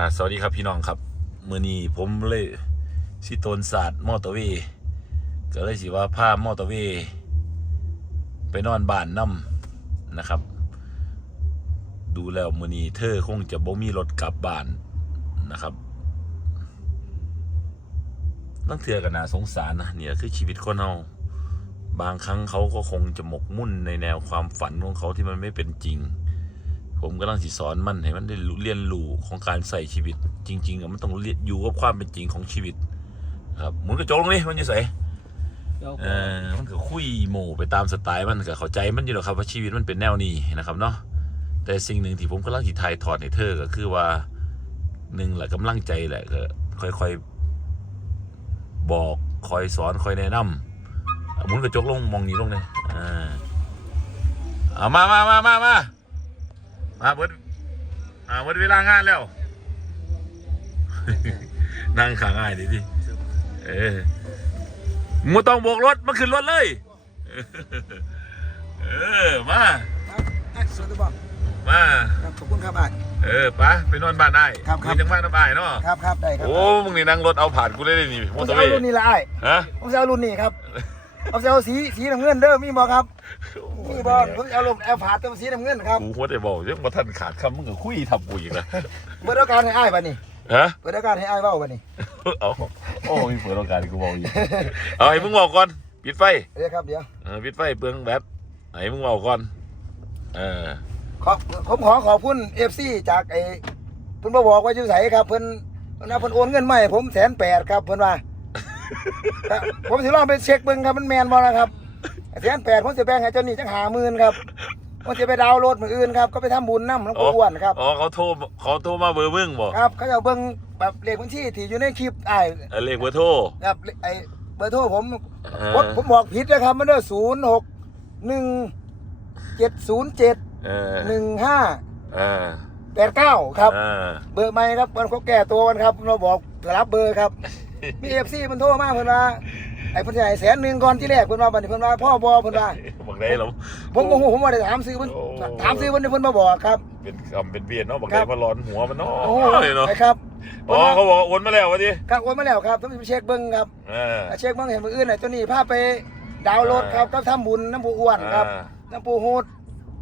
่าสวัสดีครับพี่น้องครับมือนี้ผมเลยสิโตนศาสตร์มอเตอร์เวย์ก็เลยสิว่าพามอเตอร์เวย์ไปนอนบ้านน้ำนะครับ ดูแล้วมือนี้เธอคงจะบ่มีรถกลับบ้านนะครับตั้งเถื่อกันนาสงสารนะเนี่ยคือชีวิตคนเราบางครั้งเขาก็คงจะหมกมุ่นในแนวความฝันของเขาที่มันไม่เป็นจริง ผมกำลังสิสอนมันให้มันได้รู้เรียนรู้ของการใส่ชีวิต จริงๆอะมันต้องเรียนอยู่กับความเป็นจริงของชีวิต ครับหมุนกระจกลงนี่มันจะใส่เออมันก็คุยโมไปตามสไตล์มันก็เข้าใจมันอยู่หรอกครับว่าชีวิตมันเป็นแนวนี้นะครับเนาะแต่สิ่งหนึ่งที่ผมกำลังสิถ่ายทอดให้เธอก็คือว่าหนึ่งแหละกำลังใจแหละก็ค่อยๆบอกคอยสอนคอยแนะนำอะหมุนกระจกลงมองนี้ลงเลยอ่าเอามามามามามา มาเบิดอ่าเบิดเวลางานแล้วนั่งขางง่ายดิดิเออมูต้องโบกรถมาขึ้นรถเลย เออ มาครับอะสวัสดีครับมาครับขอบคุณครับอะเออปะไปนอนบ้านได้ครับครับอยังบ้านน้ำอายเนาะครับครับได้ครับโอ้มึงนี่นั่งรถเอาผ่านกูได้เลยนี่ผมมอเตอจะร์เวเอาย์รุ่นนี้ละไอ้ฮะผมจะเอารุ่นนี้ครับ ผมจะเอาสีสีน้ำเงินเด้อมีบอครับมีบอผมจะเอาลงแอลผาดเต็มสีน้ำเงินครับกูหัวได้บอกยังมาทันขาดคำมึงก็คุยทับกูอีกแล้วเปิดโอกาสให้อ้ายบัดนี้ฮะเปิดโอกาสให้อ้ายเว้าบัดนี้เอาโอ้ยเปิดโอกาสให้กูบอกอีกเอาให้มึงบอกก่อนปิดไฟเดี๋ยวครับเดี๋ยวเออปิดไฟเปลืองแบตไหนมึงบอกก่อนเออขอผมขอขอบคุณเอฟซีจากไอ้เพิ่นมาบอกว่าอยู่ไสครับเพิ่นเพิ่นว่าเพิ่นโอนเงินมาให้ผมแสนแปดครับเพิ่นว่า ครับผมสิลองไปเช็คเบิ่งครับมันแม่นบ่นะครับแสนแปดผมสิแบ่งให้เจ้าหนี้จังหาหมื่นครับผมจะไปดาวน์โหลดมื้ออื่นครับก็ไปทำบุญนำหลวงปู่อ้วนครับอ๋อเขาโทรเขาโทรมาเบอร์มึงบอกครับเขาจะเอาเบิ่งแบบเลขบัญชีที่อยู่ในคลิปไอ้ายเออเลขเบอร์โทร ครับไอ้เบอร์โทรผมเออผมผมบอกผิดนะครับมันเด้อศูนย์หกหนึ่งเจ็ดศูนย์เจ็ดเออหนึ่งห้าเออแปดเก้าครับเออเบอร์ใหม่ครับวันเขาแก้ตัวกันครับเราบอกรับเบอร์ครับ มีเอฟซีมันโทรมาเพิ่นว่าไอ้เพิ่นจะให้แสนหนึ่งก่อนที่แรกเพิ่นว่าบัดนี้เพิ่นว่าพ่อบอเพิ่นว่าบอกได้เหรอผมโอ้โหผมว่าได้ถามซื้อเพิ่นโอ้ ถามซื้อเพิ่นเพิ่นมาบอกครับ เป็นคำเป็นเบียดเนาะบอกครัได้บมาร้อนหัวมันเนาะโอ้โหเนาะไปครับอ๋อเขาบอกว่าโอนมาแล้ววะดิครับโอนมาแล้วครับต้องไปเช็คเบิ่งครับเออเช็คเบิ่งเห็นมืออื่นไอ้ตัวนี้พาไปดาวน์โหลดครับก็ทำบุญน้ำปูอ้วนครับ อ่า น้ำปูโฮด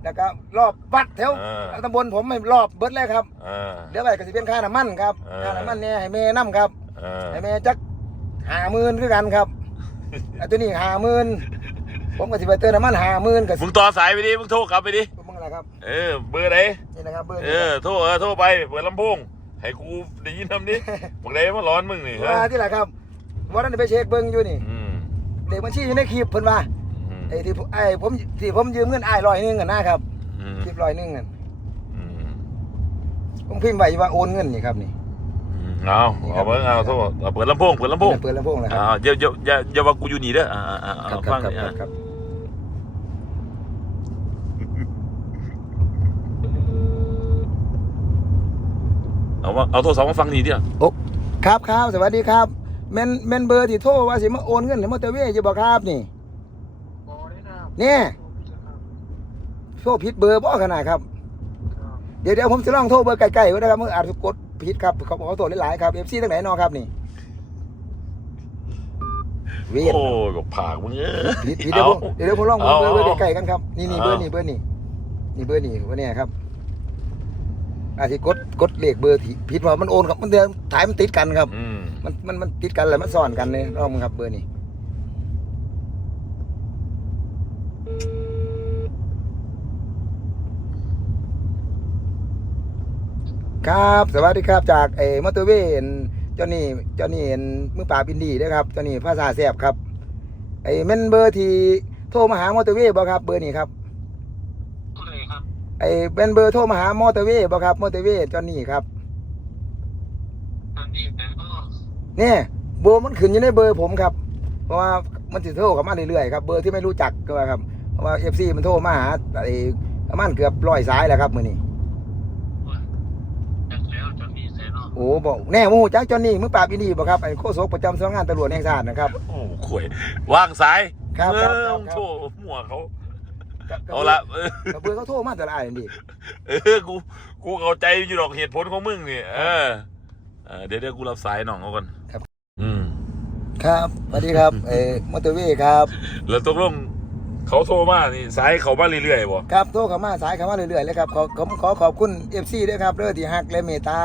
แล้วก็รอบวัดแถวอ่า ตำบลผมไม่รอบเบิดเลยครับเออเดี๋ยวไปก็สิเป็นค่าน้ำมันครับ อ่า ค่าน้ำมันเนี่ยให้แม่น้ำครับเออให้แม่จักหาหมื่นคือกันครับ ไอ้ตัวนี้หาหมื่นผมก็สิไปเติมน้ำมันหาหมื่นกับมึงต่อสายไปดิ มึงโทรกลับไปดิ มึงอะไรครับเออ เบอร์ไหน นี่นะครับเบอร์เอนี้อ โทรเออ โทรไป เปิดลำโพง ให้กูได้ยินทำดิบอกได้มาร้อนมึงนี่ว่าฮะที่ไหนครับวันนั้นไปเช็คเบิ่งอยู่นี่อืมเด็กบัญชีอยู่ในคลิปเพิ่นว่าอืมไอ้ที่ผมไอ้ผมที่ผมยืมเงินอ้ายร้อยหนึงกันนะครับอืมคลิปร้อยหนึงกันอืมผมพิมพ์ไว้ว่าโอนเงินนี่ครับนี่ เอาเอาเบิ่งเอาโทษเอาเปิดลำโพงเปิดลำโพงเปิดลำโพงเลยครัอ่าอย่าอย่าอย่าอย่าว่ากูอยู่นี่เด้ออ่าอ่าอ่าครับฟังครับนี่ครับอะครับเอาว่าเอาโทรศัพท์มาฟังนี่ดิอะโอ้ครับครับสวัสดีครับแม่นแม่นเบอร์ที่โทรว่าสิมาโอนเงินให้มอเตอร์เวย์จะบอกครับนี่เนี่ยโทรผิดเบอร์บ่ขนาดครับ เดี๋ยวเดี๋ยวผมจะลองโทรเบอร์ไกลๆไว้นะครับเมื่ออาจจะกด ผิดครับเขาบอกว่าโทรหลายๆครับเอฟซีตั้งไหนนอครับนี่เวียนโอ้ยบอกผากมึงเอ้ย ผิดผิดเดี๋ยวผมเดี๋ยวผมลองเบอร์เอาเบอร์เอาไกลๆกันครับนี่นี่เอาเบอร์นี่เบอร์นี่นี่เบอร์นี่วันนี้ครับอาจจะกดกดเลขเบอร์ที่ผิดว่ามันโอนครับมันเดือนถ่ายมันติดกันครับ อืม มันมันมันติดกันแล้วมันซ้อนกันเลยรอบมึงครับเบอร์นี้ ครับสวัสดีครับจากไอ้มอเตอร์เวย์เจ้านี่เจ้านี่มือปราบอินดี้นะครับเจ้านี่ภาษาแสบครับไอ้แม่นเบอร์ที่โทรมาหามอเตอร์เวย์บ่ครับ เบอร์นี้ครับผู้ใดครับไอ้เป็นเบอร์โทรมาหามอเตอร์เวย์บ่ครับมอเตอร์เวย์เจ้านี่ครับตอนนี้แต่ก็เนี่ยเบอร์มันขึ้นอยู่ในเบอร์ผมครับ เพราะว่ามันติดโทรเข้ามาเรื่อยๆครับเบอร์ที่ไม่รู้จักก็ว่าครับเพราะว่าเอฟซีมันโทรมาหาไอ้ประมาณเกือบร้อยสายแล้วครับมือนี้ จัดแล้วจะมีเซน อโอ้บอกแน่โมโหจักจอนนี่มือปราบอินดีบ่ครับไอ้โฆษกประจำสำนักงานตำรวจแห่งชาตินะครับ โอ้ข่วยว่างสายครับเอครับอครับมึงโทรมั่วเขา เอาละเออกับเบอร์เขาโทรมาแต่ละอันนี่เออ กู กูเข้าใจอยู่ดอกเหตุผลของมึงนี่ เออเออเดี๋ยวเดี๋ยวกูรับสายน้องเขาก่อนครับอืม ครับสวัสดีครับเอ่อมอเตอร์เวย์ครับ แล้วตกลงเขาโทรมานี่สายเขามาเรื่อยๆบ่ครับโทรเข้ามาสายเข้ามาเรื่อยๆเลยครับขอผมขอขอบคุณ FC ด้วยครับเด้อที่ฮักและเมตตา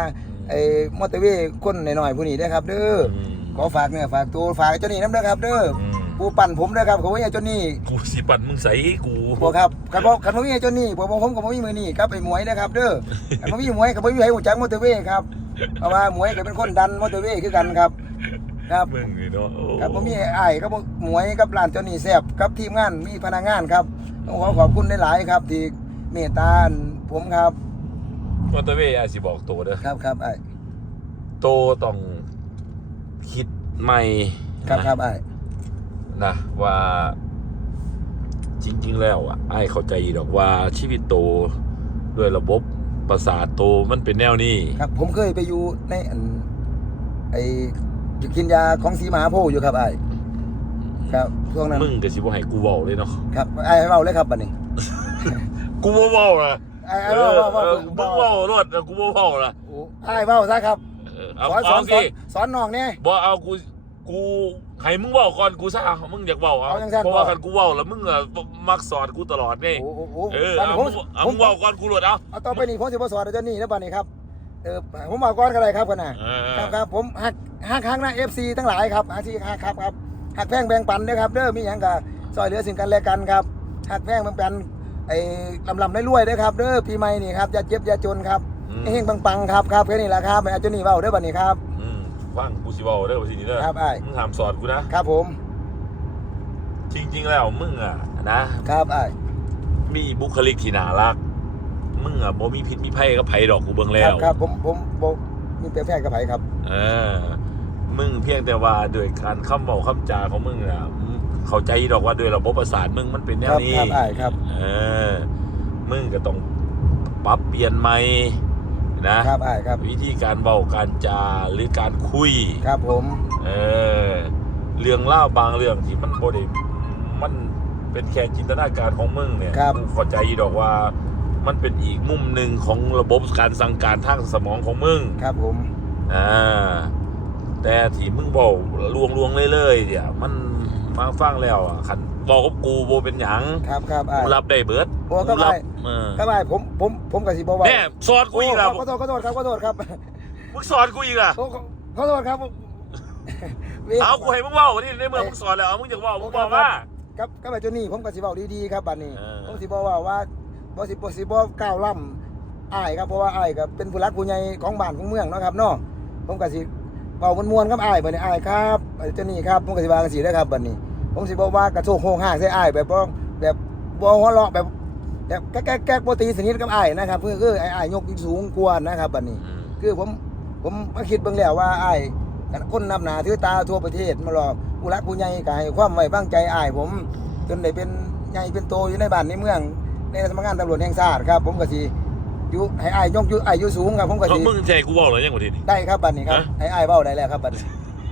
ไอ้มอเตอร์เวย์คนหน่อยๆผู้นี้ด้วยครับเด้ออืมขอฝากเนื้อฝากตัวฝากเจ้านี่น้ำเด้อครับเด้ออืมผู้ปั่นผมเด้อครับเขาว่าเจ้านี่กูสิปั่นมึงใส่กูบ่ครับคันบ่คันบ่มีเจ้านี่ผมผมก็บ่มีมือนี่ครับไอ้หมวยนะครับเด้อคันบ่มีหมวยก็บ่มีใครรู้จักมอเตอร์เวย์ครับเพราะว่าหมวยก็เป็นคนดันมอเตอร์เวย์คือกันครับ ครับ มึงนี่เนาะโอ้ครับผมมีไอ้ายครับผมหมวยกับร้านเจ้านี่แซ่บกับทีมงานมีพนักงานครับต้องขอขอบคุณหลายๆครับที่เมตตาผมครับ มอเตอร์เวย์อาจสิบอกโตเด้อครับครับไอ้ายโตต้องคิดใหม่ครับนะครับไอ้ายนะว่าจริง ๆ แล้วอะไอ้เข้าใจดอกว่าชีวิตโตด้วยระบบประสาทโตมันเป็นแนวนี้ครับ ผมเคยไปอยู่ในอันไอ้กินยาของสีมหาโพธิ์อยู่ครับไอ้ายครับช่วงนั้นมึงก็สิบ่ให้กูเว้าเลยเนาะครับไอ้ายเว้าเลยครับบัดนี้ กูบ่เว้าล่ะ ไอ้ายเอเว้าอเว้าเว้าเออมึงเว้าเว้ารถกูบ่เว้าล่ะโอ้ไอ้ายเว้าซะครับเออเอาสอนสอเอานสอสินสอนน้องเนี่ย บ่เอากูกูให้มึงเว้าก่อนกูซะเอามึงอยากเว้าเอาเอาจังซั่นเพราะว่าบ่ คันกูเว้าแล้วมึงอะมักสอนกูตลอดนี่โอ้โหโอ้โหเออบัดเอานี้ผมมึงเอาผมึมงเว้าก่อนกูโหลดเอาเอาต่อไปนี่ผมสิบ่สอนเจ้านี่แล้วบัดนี้ครับเออผมบอกก่อนก็ได้ครับกันน่ะ เออครับครับผมหักหักครั้งหน้า FC ทั้งหลายครับอาชีพหักครับครับหักแพงแบ่งปันด้วยครับเด้อมีหยังก็ซอยเหลือสิ่งกันและกันครับหักแพงแบ่งปัน ไอ้ลำลำรวยๆด้วยครับเด้อปีใหม่นี่ครับอย่าเจ็บอย่าจนครับอืม เฮงๆปังๆครับครับแค่นี้แหละครับไม่เอาเจ้านี่เว้าเด้อบัดนี้ครับ อืมฟังกูสิเว้าเด้อว่าสินี่เด้อครับอ้าย มึงถามสอนกูนะ ครับผมจริง ๆ แล้วมึงอะนะ ครับอ้ายมีบุคลิกที่น่ารัก มึงอะบ่มีพิษมีภัยกับไผดอกกูเบิ่งแล้ครับว ครับผมผมผมมีเปรียบแพงกับไผครับ เออ มึงเพียงแต่ว่าด้วยการคำบอกคำจาของมึงอะมึง เข้าใจดอกว่าด้วยระบบประสาทมึงมันเป็นแนควรับนี้ครับอ้ายครับ เออมึงก็ต้องปรับเปลี่ยนใหม่นะครับอ้ายครับ วิธีการเบาการจาหรือการคุย ครับผมเออเรื่องเล่าวบางเรื่องที่มันบ่ได้มันเป็นแค่จินตนาการของมึงเนี่ยมึงเข้าใจดอกว่ามันเป็นอีกมุมหนึ่งของระบบการสั่งการทางสมองของมึง ครับผม อ่าแต่ที่มึงบอกลวงลวงๆเรื่อยๆเนี่ยมัน ฟังฟังแล้วอะขันบอกกับกูโบเป็นหยังครับครับอ้ายกูรับได้เบิดโอ้ก็ได้รัเออครับอ้ายผมผมผมกับสิบ่ว่าแน่สอนกูอีกแล้วขอโทษขอโทษครับขอโทษครับมึงสอนกูอีกอะโอ้ขอขอโทษครับเอากูให้มึงเว่าวันนี้ในเมื่อมึงสอนแล้วเอามึงอยากเว่ามึงบอกว่ากับกับไอ้เจ้านี่ผมก็สิเว้าดีๆครับบัดนี้เออผมสิบอกว่าว่าบ่สิบ่สิบ่ก้าวล่ำอ้ายครับเพราะว่าอ้ายก็เป็นผู้รักผู้ใหญ่ของบ้านของเมืองเนาะครับเนาะผมก็สิ เว้าม่วนๆกับอ้ายบัดนี้อ้ายครับไอ้เจ้านี่ครับผมก็สิว่าจังซี่เด้อครับบัดนี้ ผมสิบอกว่ากระโชกโฮงห้างใส่อ้ายแบบบ่แบบบ่หัวเราะแบบแบบแก๊กๆแก๊กบ่ตีสนิทกับอ้ายนะครับคือคือไอ้อ้ายยกสูงกว่านะครับบัดนี้อืมคือผมผมมาคิดเบิ่งแล้วว่าอ้ายคนนำหนาถือตาทั่วประเทศมาหรอกผู้รักผู้ใหญ่ก็ให้ความไว้วางใจอ้ายผม จนได้เป็นใหญ่เป็นโตอยู่ในบ้านในเมือง ในสำนักงานตำรวจแห่งชาติครับ ผมก็สิอ ยู่ให้อ้ายยกอยู่อ้ายอยู่สูงครับผมก็เอาสิมึงใจกูเว่าเหรอยังวันนี้ได้ครับบัดนี้ครับฮะ ให้อ้ายเว้าได้แล้วครับบัดนี้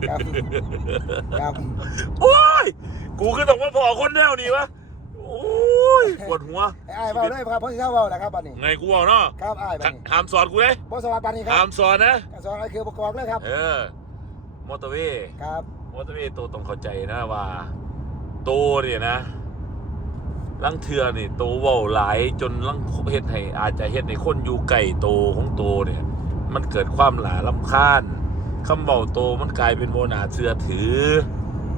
ครับครับโอ้ย กูคือต้องมาพอคนแนวนี้วะ โอ้ยปวดหัว ให้อ้ายเว้าด้วยครับผมสิเข้าเว้าแหละครับบัดนี้ไงกูเว่าเนาะครับอ้ายบัดนี้ห้ามสอนกูเลยบ่สวัสดีบัดนี้ครัห้าบมสอนนะ สอนอะไรคือประกอบเลยครับ เออ มอเตอร์เวย์ ครับ มอเตอร์เวย์โตต้องเข้าใจนะว่า โตเนี่ยนะ ลังเทือนี่โตเว้าหลายจนลังเฮ็ดให้อาจจะเฮ็ดให้คนอยู่ไก่โตของโตเนี่ย มันเกิดความหลาลำคาญคำเว้าโตมันกลายเป็นโมนาเชื่อถือ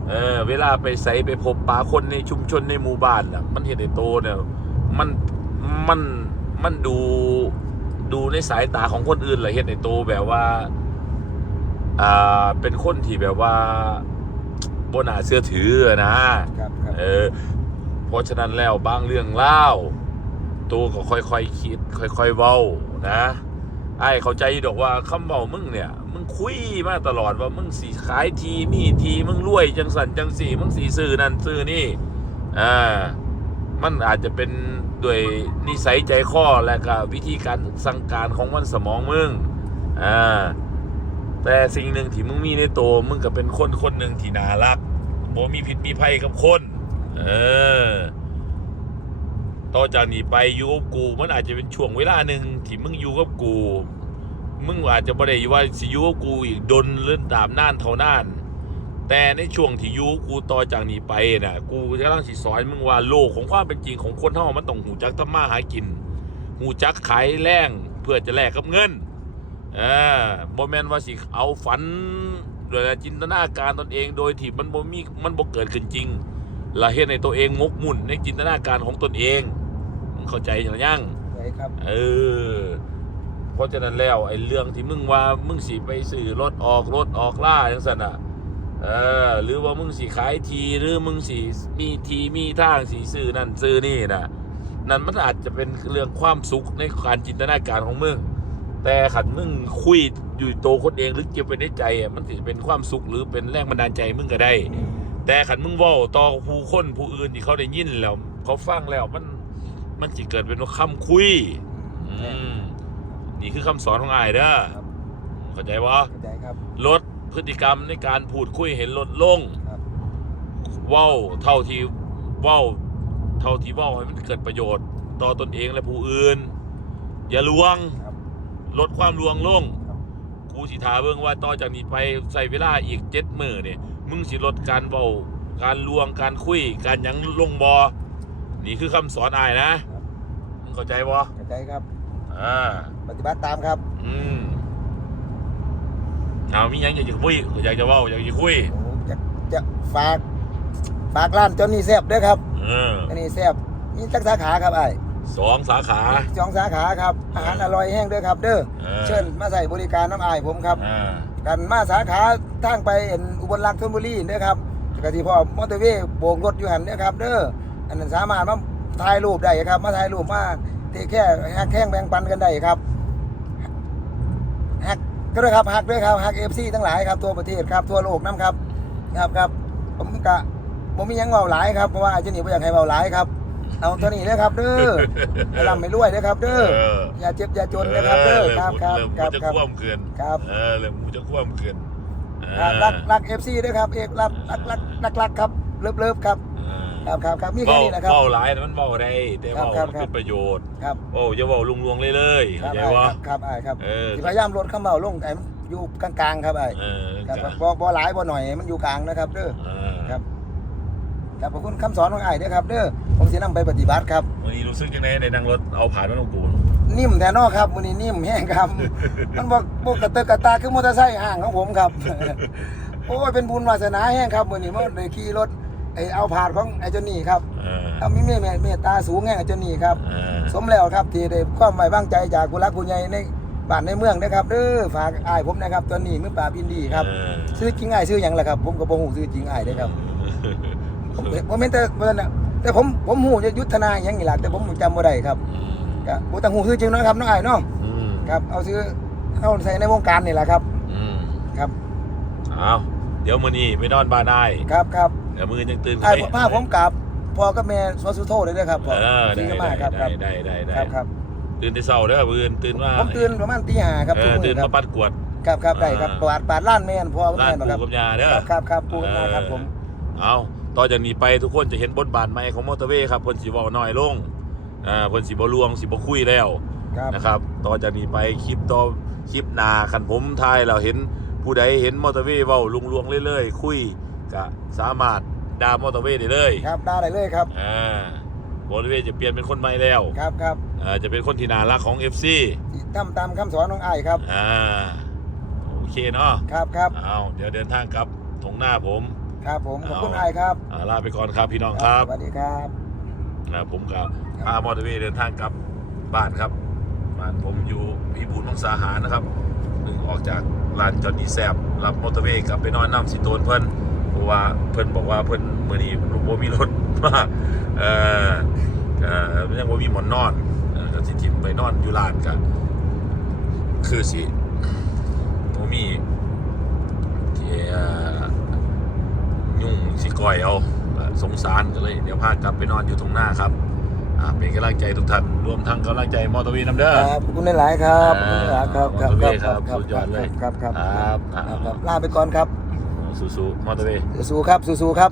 เออเวลาไปใส่ไปพบปะคนในชุมชนในหมู่บ้านน่ะ มันเห็นไอ้โตเนี่ยมันมันมันดูดูในสายตาของคนอื่นเลยเห็นไอ้โตแบบว่าอ่าเป็นคนที่แบบว่าบน่าเชื่อถืออะนะครับครับเออ เพราะฉะนั้นแล้วบางเรื่องเล่าตัวก็ค่อยๆคคิด ค่อยๆเว้านะไอ้เข้าใจดอกว่าคำเว้ามึงเนี่ย มึงคุยมาตลอดว่ามึงสีขายทีมีทีมึงรวยจังสันจังสีมึงสีซื้อนั่นซื้อนี่อ่ามันอาจจะเป็นด้วยนิสัยใจคอและก็วิธีการสั่งการของมันสมองมึงอ่าแต่สิ่งหนึ่งที่มึงมีในตัวมึงก็เป็นคนคนหนึ่งที่น่ารักบ่มีพิษมีภัยกับคน เออต่อจากนี้ไปอยู่กับกู มันอาจจะเป็นช่วงเวลาหนึ่งที่มึงอยู่กับกู มึงอาจจะบ่ได้ว่าสิอยู่กับกูอีกดนเลื่อนตามน่านเท่าน่าน แต่ในช่วงที่อยู่กูต่อจากนี้ไปน่ะ กูจะกำลังสิสอนมึงว่าโลกของความเป็นจริงของคนเฮามันต้องหูจักทำมาหากิน หูจักขายแรงเพื่อจะแลกกับเงินเออบ่แม่นว่าสิเอาฝันโดยจินตนาการตนเองโดยที่มันบ่มีมันบ่เกิดขึ้นจริง ละเฮ็ดให้ตัวเองมกมุ่นในจินตนาการของตนเองมึงเข้าใจหรือยังไหนครับ เออ เพราะฉะนั้นแล้วไอ้เรื่องที่มึงว่ามึงสิไปซื้อรถออกรถออกล่าจังซั่นน่ะเออหรือว่ามึงสิขายทีหรือมึงสิมีทีมีทางสิซื้อนั่นซื้อนี่น่ะนั่นมันอาจจะเป็นเรื่องความสุขในการจินตนาการของมึงแต่ขันมึงคุยอยู่โตวคนเองหรือเก็บไว้ในใจอะมันสิเป็นความสุขหรือเป็นแรงบันดาลใจมึงก็ได้ แต่ขันมึงเว่าต่อผู้คนผู้อื่นที่เขาได้ยินแล้ว เขาฟังแล้วมันมันจะเกิดเป็นคำคุย อืมนี่คือคำสอนของอายเด้อครับเข้าใจวะเข้าใจครับ ลดพฤติกรรมในการพูดคุยเห็นลดลงครับ เว้าเท่าที่เว้า เท่าที่เว้าให้มันเกิดประโยชน์ ต่อตนเองและผู้อื่น อย่าลวง ครับลดความลวงลง ครับ กูสิถาเบิ่งว่าต่อจากนี้ไปใส่เวลาอีกเจ็ดมือเนี่ย มึงสิลดการเว้าการลวงการคุย การหยังลงบอนี่คือคำสอนอายนะ มึงเข้าใจบ่เข้าใจครับ อ่า ปฏิบัติตามครับ อืมเอามีหยังอยากจะคุยอยากจะเว้าอยากจะคุย โอ้จะจะฝาก ฝากร้านจอนนี่แซบด้วยครับเอออันนี้แซบมีจักสาขาครับไอ้สองสาขา สองสาขาครับ อาหารอร่อยแห้งด้วยครับ เด้อออ เชิญมาใส่บริการน้ำอายผมครับ อ่า กันมาสาขาทางไปเอ็นอุบลรักษณ์ธนบุรีเด้อครับกะที่พ่อมอเตอร์เวย์โบกรถอยู่หันเด้อครับเด้ออันนั้นสามารถมาถ่ายรูปได้ครับ มาถ่ายรูปมาเทแค่หักแข้งแบ่งปันกันได้ครับหักก็ด้วยครับหักด้วยครับหักเอฟซีทั้งหลายครับทั่วประเทศครับทั่วโลกน้ำครับครับครับผมกะผมมียังเบาหลายครับเพราะว่าอาจจะหนีไม่อยากให้เบาหลายครับ เอาตัวนี้เลยครับเด้อให้ร่ำไม่รวยเด้อครับเด้ออย่าเจ็บอย่าจนนะครับเด้อครับครับเริ่มครัมูบจะครับคว่ำเกินครับเออเริ่มมูจะคว่ำเกินเออครับรักรักเอฟซีด้วยครับเอกรักรักรักรักรักครับเลิฟเลิฟครับเออครับครับครับมีแค่เว้านี้นะครับเว้าหลายนะมันเว้าได้ แต่ครับเว้าครับมันเป็นประโยชน์ครับโอ้อย่าเว้าลุงลวงเลยเลยครัเข้าบใจไอ้วะครับไอ้ครับเออสิพยายามลดข้าเมาลงไอ้มันอยู่กลางๆครับไอ้เออครับครับบ่บ่หลายบ่หน่อยมันอยู่กลางนะครับเด้อเออครับครับขอบคุณคำสอนของไอ้เด้อครับเด้อผม สินำไปปฏิบัติครับ วันนี้รู้สึกยังไงในนั่งรถเอาผ่านมันของกูนิ่มแท้เนอครับมื้อนี้นิ่มแห้งครับ มันบ่บ่กระเตอะกระตาคือมอเตอร์ไซค์ห่างของผมครับ โอ้ยเป็นบุญวาสนาแห้งครับมื้อนี้มาได้ขี่รถไอ้เอาผ่านของไอ้เจ้านี่ครับเออถ้ามีเมตเมตตาสูงแห้งไอ้เจ้านี่ครับเออสมแล้วครับที่ได้ความไว้วางใจจากผู้รักผู้ใหญ่ในบ้านในเมืองนะครับเด้อฝากอ้ายผมนะครับตอนนี้มือปราบอินดีครับเออซื้อจริงอ้ายซื้อหยังล่ะครับ ผมก็บ่ฮู้ซื้อจริงอ้ายเด้อครับผมผมเห็นแต่เพิ่นน่ะ แต่ผมผมฮู้จะยุทธนาหยังนี่ล่ะแต่ผมจำบ่ได้ครับก็บ่ต้องฮู้ซื้อจริงเนาะครับน้องอ้ายเนาะอืมครับ เอาซื้อเข้าใส่ในวงการนี่แหละครับ อืมครับเอาเดี๋ยวมื้อนี้ไปนอนบ้านได้ครับครับเดี๋ยวมื้อยังตื่นอ้ายพาผมกลับพ่อกับแม่สวสุโธเลยเด้อครับพ่อเออได้ซื้อกันได้มาครับคได้รับได้ได้ได้ครับครับตื่นแต่เช้าเด้อมื้ออื่นตื่นว่าผมตื่นประมาณตีห้าครับเอทุกอมื้ตื่อนครัมาบปัดกวด ครับครับได้ครับอ่าปาดปาดล้านแม่นพ่อกับร้านแม่นบ่ครับปู่กับยาเด้อครับครับปูนาครับผม เอา ต่อจากนี้ไปทุกคนจะเห็นบทบาทใหม่ของมอเตอร์เวย์ครับเพิ่นสิเว้าน้อยลงอ่าเพิ่นสิบ่ลวงสิบ่คุยแล้วครับ นะครับ ต่อจากนี้ไปคลิปต่อคลิปหน้าคันผมถ่ายแล้วเห็นผู้ใดเห็นมอเตอร์เวย์เว้าลุงลวงเรื่อยๆ คุยก็สามารถด่ามอเตอร์เวย์ได้เลยครับได้เลยครับ อ่ามอเตอร์เวย์จะเปลี่ยนเป็นคนใหม่แล้วครับครับอ่าจะเป็นคนที่น่ารักของ FC ที่ทำตามคำสอนของอ้ายครับ อ่าโอเคเนาะครับครับ เอาเดี๋ยวเดินทางกลับตรงหน้าผม ครับผมขอบคุณเอาอ้ายครับอ่าลาไปก่อนครับพี่น้องครับสวัสดีครับนะผมกับพามอเตอร์เวย์เดินทางกลับบ้านครับบ้านผมอยู่พิบูลมังสาหารนะครับเพิ่งออกจากลานจอดดีแซบรับมอเตอร์เวย์กลับไปนอนน้ำสิโตนเพิ่นเพราะว่าเพิ่นบอกว่าเพิ่นมื้อนี้บ่มีรถมาเอ่อเอ่อยังบ่มีหมอนนอนเอ่อก็สิทิมไปนอนอยู่ลานกันคือสิบ่มีที่เอ่อยุ่ง สิก้อยเอาก็สงสารก็เลยเดี๋ยวพากลับไปนอนอยู่ตรงหน้าครับอ่าเป็นกำลังใจทุกท่านรวมทั้งกำลังใจมอเตอร์เวย์น้ำเด้อครับขอบคุณหลายๆครับขอบคุณหลายๆครับครับครับครับครับสุดยอดเลยครับครับครับครับครับลาไปก่อนครับสู้ๆมอเตอร์เวย์สู้ๆครับสู้ๆครับ